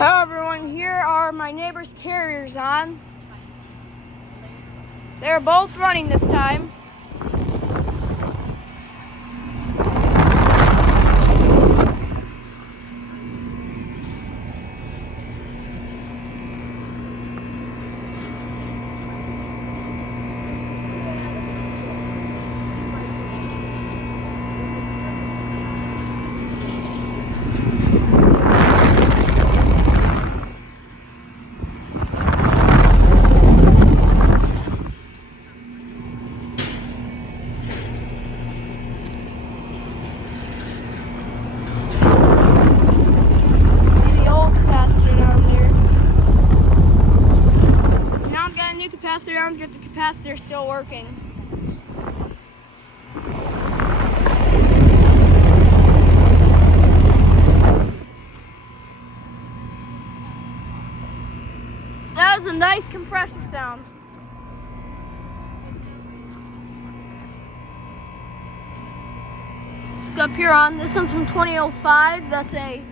Hello everyone, here are my neighbor's carriers on. They're both running this time. Capacitor down to get the capacitor still working. That was a nice compressor sound. Let's go up here on. This one's from 2005. That's a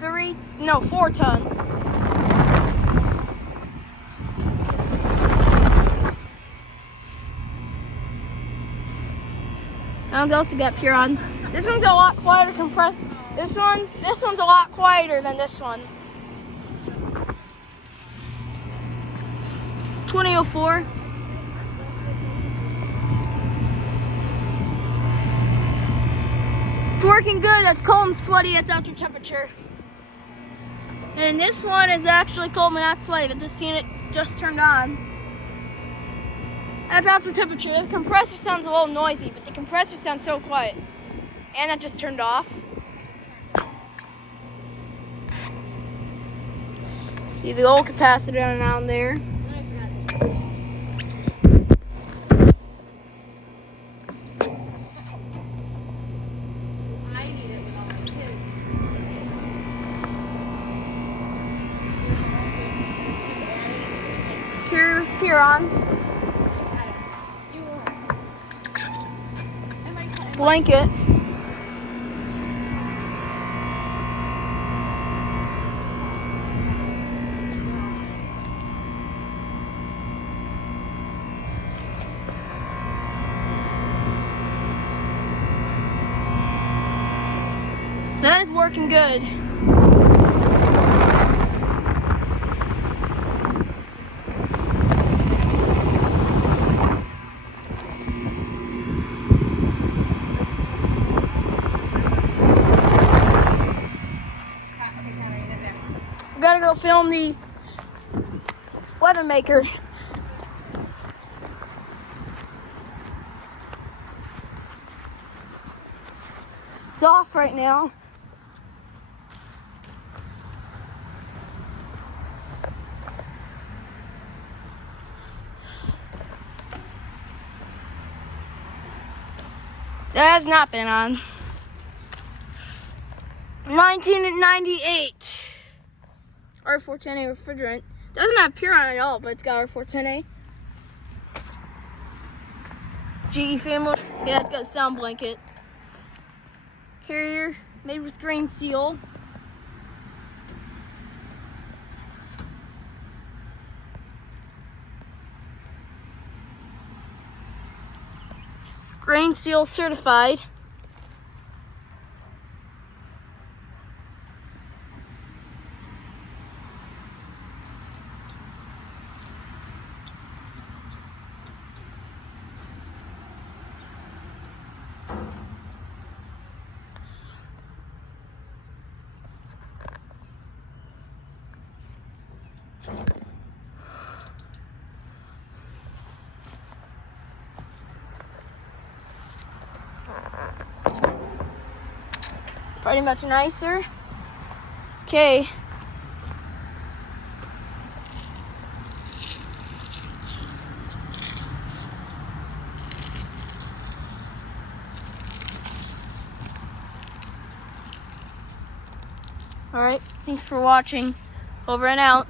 4 ton. One's also got Puron. This one's a lot quieter compressed. This one's a lot quieter than this one. 2004. It's working good. That's cold and sweaty. That's outdoor temperature. And this one is actually cold but not sweaty, but this unit just turned on. That's outdoor temperature. The compressor sounds a little noisy, but the compressor sounds so quiet. And that just turned off. See the old capacitor down there. Here's Puron. Blanket. That is working good. Gotta go film the weather maker. It's off right now. That has not been on. 1998. R410A refrigerant. Doesn't have Puron at all, but it's got R410A. GE family. Yeah, it's got a sound blanket. Carrier made with grain seal. Grain seal certified. Pretty much nicer. Okay. All right. Thanks for watching. Over and out.